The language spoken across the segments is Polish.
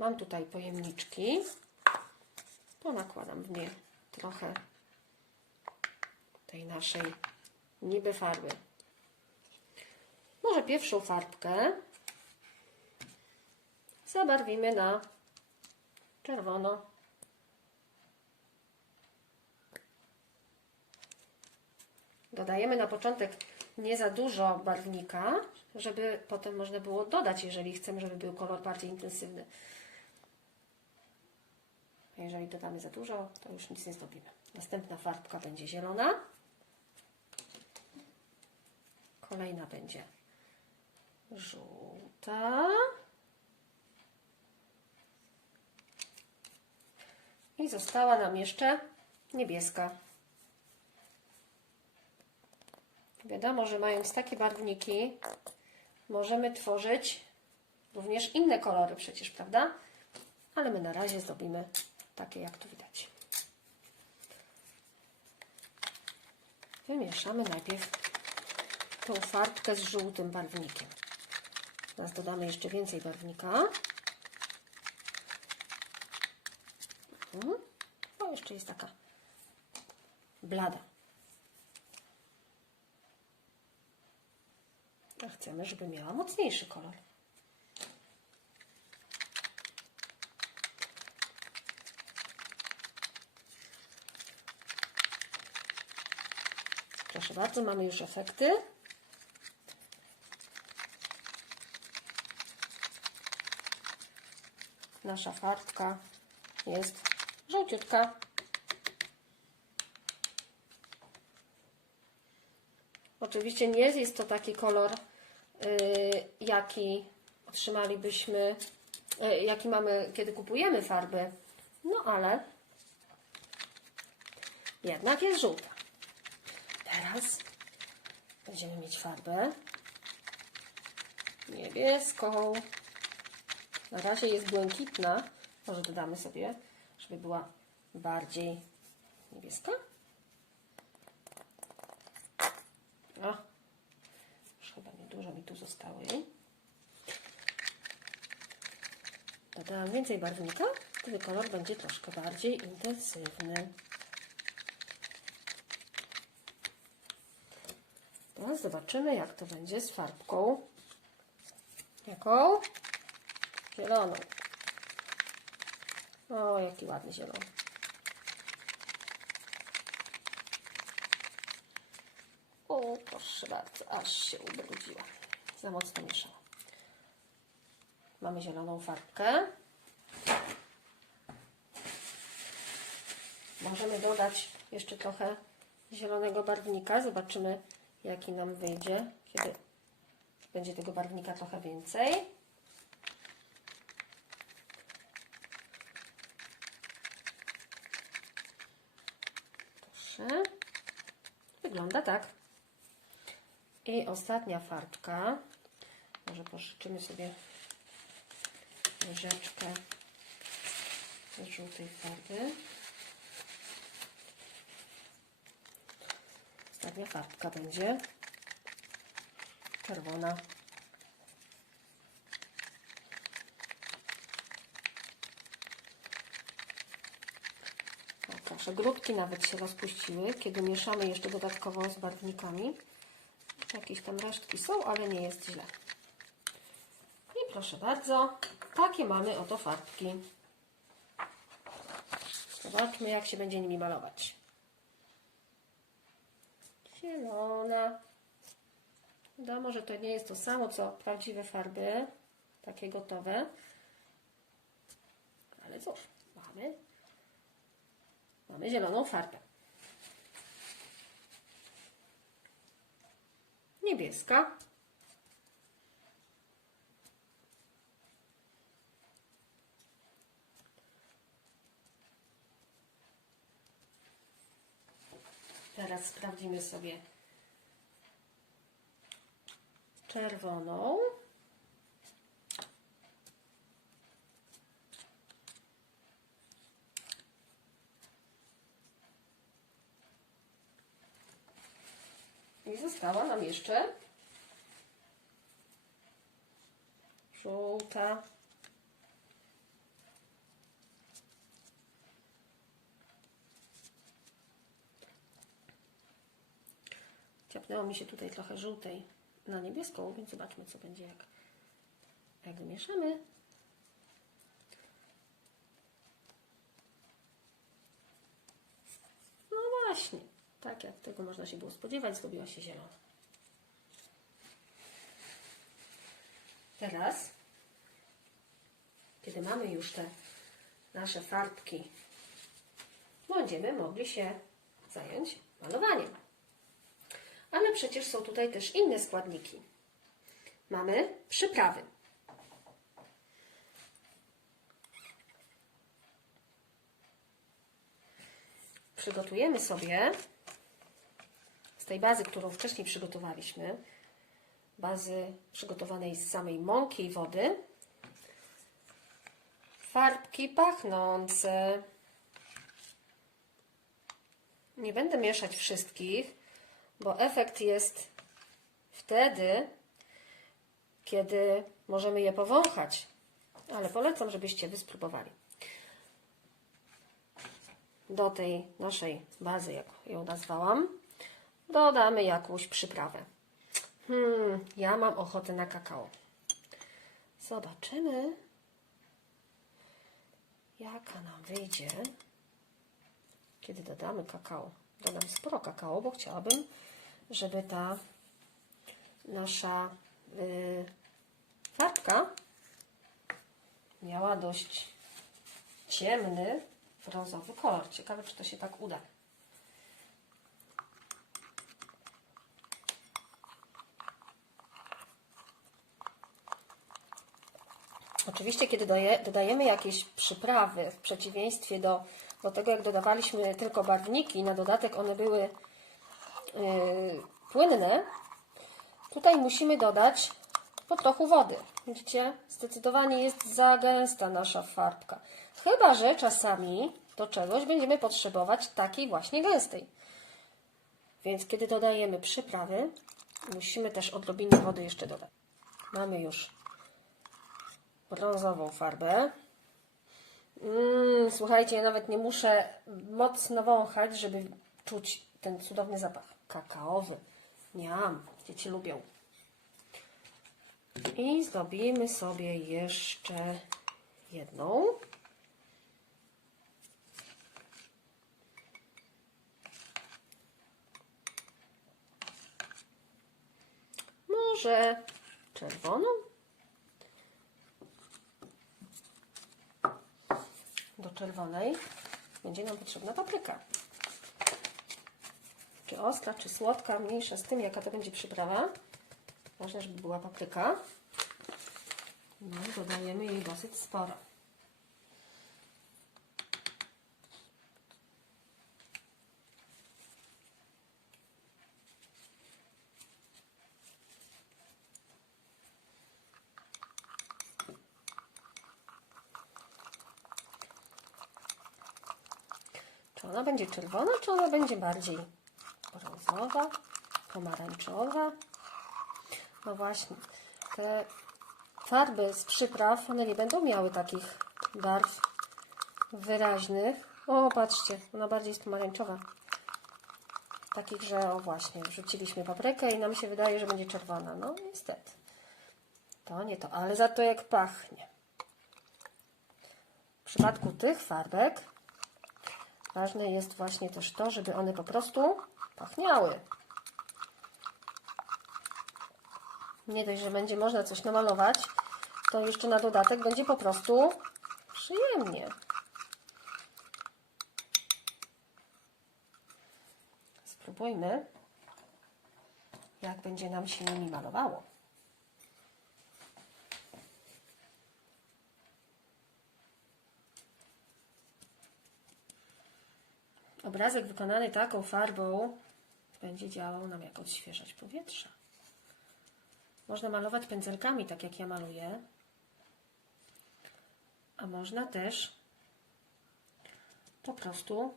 Mam tutaj pojemniczki. To nakładam w nie trochę tej naszej niby farby. Może pierwszą farbkę zabarwimy na czerwono. Dodajemy na początek nie za dużo barwnika, żeby potem można było dodać, jeżeli chcemy, żeby był kolor bardziej intensywny. Jeżeli dodamy za dużo, to już nic nie zrobimy. Następna farbka będzie zielona. Kolejna będzie żółta. I została nam jeszcze niebieska. Wiadomo, że mając takie barwniki, możemy tworzyć również inne kolory przecież, prawda? Ale my na razie zrobimy takie, jak tu widać. Wymieszamy najpierw tą farbkę z żółtym barwnikiem. Teraz dodamy jeszcze więcej barwnika. Mhm. O, jeszcze jest taka blada. A chcemy, żeby miała mocniejszy kolor. Proszę bardzo, mamy już efekty. Nasza farbka jest żółciutka. Oczywiście nie jest to taki kolor, yy, jaki otrzymalibyśmy, yy, jaki mamy, kiedy kupujemy farby. No ale jednak jest żółta. Teraz będziemy mieć farbę niebieską. Na razie jest błękitna. Może dodamy sobie, żeby była bardziej niebieska. O, już chyba niedużo mi tu zostało jej. Dodałam więcej barwnika, wtedy kolor będzie troszkę bardziej intensywny. Zobaczymy, jak to będzie z farbką. Jaką? Zieloną. O, jaki ładny zielony. O, proszę bardzo, aż się ubrudziła. Za mocno mieszała. Mamy zieloną farbkę. Możemy dodać jeszcze trochę zielonego barwnika. Zobaczymy, jaki nam wyjdzie, kiedy będzie tego barwnika trochę więcej. Proszę. Wygląda tak. I ostatnia farbka. Może pożyczymy sobie łyżeczkę żółtej farby. Ostatnia farbka będzie czerwona. Proszę, grudki nawet się rozpuściły, kiedy mieszamy jeszcze dodatkowo z barwnikami. Jakieś tam resztki są, ale nie jest źle. I proszę bardzo, takie mamy oto farbki. Zobaczmy, jak się będzie nimi malować. Zielona. Wiadomo, że to nie jest to samo, co prawdziwe farby, takie gotowe. Ale cóż, mamy, mamy zieloną farbę. Niebieska. Teraz sprawdzimy sobie czerwoną. I została nam jeszcze żółta. Ciapnęło mi się tutaj trochę żółtej na niebieską, więc zobaczmy, co będzie, jak, jak wymieszamy. No właśnie, tak jak tego można się było spodziewać, zrobiła się zielona. Teraz, kiedy mamy już te nasze farbki, będziemy mogli się zająć malowaniem. Ale przecież są tutaj też inne składniki. Mamy przyprawy. Przygotujemy sobie z tej bazy, którą wcześniej przygotowaliśmy, bazy przygotowanej z samej mąki i wody, farbki pachnące. Nie będę mieszać wszystkich, bo efekt jest wtedy, kiedy możemy je powąchać. Ale polecam, żebyście wy spróbowali. Do tej naszej bazy, jak ją nazwałam, dodamy jakąś przyprawę. Hmm, ja mam ochotę na kakao. Zobaczymy, jaka nam wyjdzie, kiedy dodamy kakao. Dodam sporo kakao, bo chciałabym, żeby ta nasza yy, farbka miała dość ciemny, brązowy kolor. Ciekawe, czy to się tak uda. Oczywiście, kiedy doje, dodajemy jakieś przyprawy, w przeciwieństwie do, do tego, jak dodawaliśmy tylko barwniki, na dodatek one były yy, płynne, tutaj musimy dodać po trochu wody. Widzicie, zdecydowanie jest za gęsta nasza farbka. Chyba, że czasami do czegoś będziemy potrzebować takiej właśnie gęstej. Więc kiedy dodajemy przyprawy, musimy też odrobinę wody jeszcze dodać. Mamy już brązową farbę. Mm, słuchajcie, ja nawet nie muszę mocno wąchać, żeby czuć ten cudowny zapach kakaowy. Miam, dzieci lubią. I zdobimy sobie jeszcze jedną. Może czerwoną? Do czerwonej będzie nam potrzebna papryka. Czy ostra, czy słodka, mniejsza z tym, jaka to będzie przyprawa. Ważne, żeby była papryka. No, dodajemy jej dosyć sporo. Czy ona będzie czerwona, czy ona będzie bardziej brązowa, pomarańczowa? No właśnie, te farby z przypraw, one nie będą miały takich barw wyraźnych. O, patrzcie, ona bardziej jest pomarańczowa. Takich, że o właśnie, wrzuciliśmy paprykę i nam się wydaje, że będzie czerwona. No niestety. To nie to, ale za to jak pachnie. W przypadku tych farbek ważne jest właśnie też to, żeby one po prostu pachniały. Nie dość, że będzie można coś namalować, to jeszcze na dodatek będzie po prostu przyjemnie. Spróbujmy, jak będzie nam się nimi malowało. Obrazek wykonany taką farbą będzie działał nam jak odświeżać powietrze. Można malować pędzelkami, tak jak ja maluję. A można też po prostu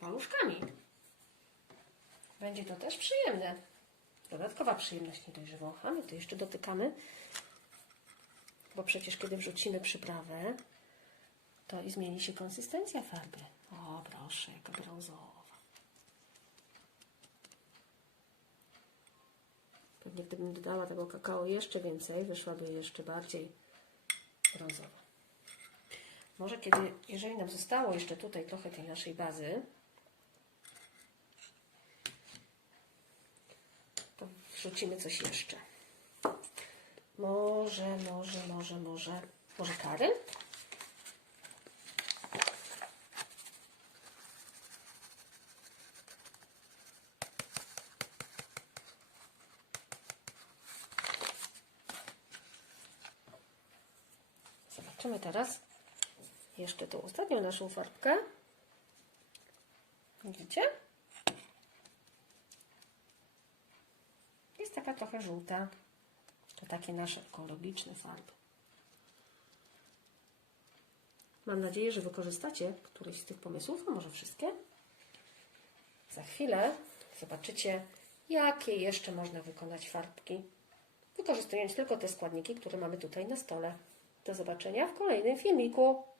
paluszkami. Będzie to też przyjemne. Dodatkowa przyjemność, nie dość, że wąchamy, to jeszcze dotykamy. Bo przecież kiedy wrzucimy przyprawę, to i zmieni się konsystencja farby. O, proszę, jaka brązowa. Pewnie gdybym dodała tego kakao jeszcze więcej, wyszłaby jeszcze bardziej brązowa. Może kiedy, jeżeli nam zostało jeszcze tutaj trochę tej naszej bazy, to wrzucimy coś jeszcze. Może, może, może, może, może kary? Zobaczymy teraz jeszcze tą ostatnią naszą farbkę. Widzicie? Jest taka trochę żółta. To takie nasze ekologiczne farby. Mam nadzieję, że wykorzystacie któryś z tych pomysłów, a może wszystkie. Za chwilę zobaczycie, jakie jeszcze można wykonać farbki, wykorzystując tylko te składniki, które mamy tutaj na stole. Do zobaczenia w kolejnym filmiku.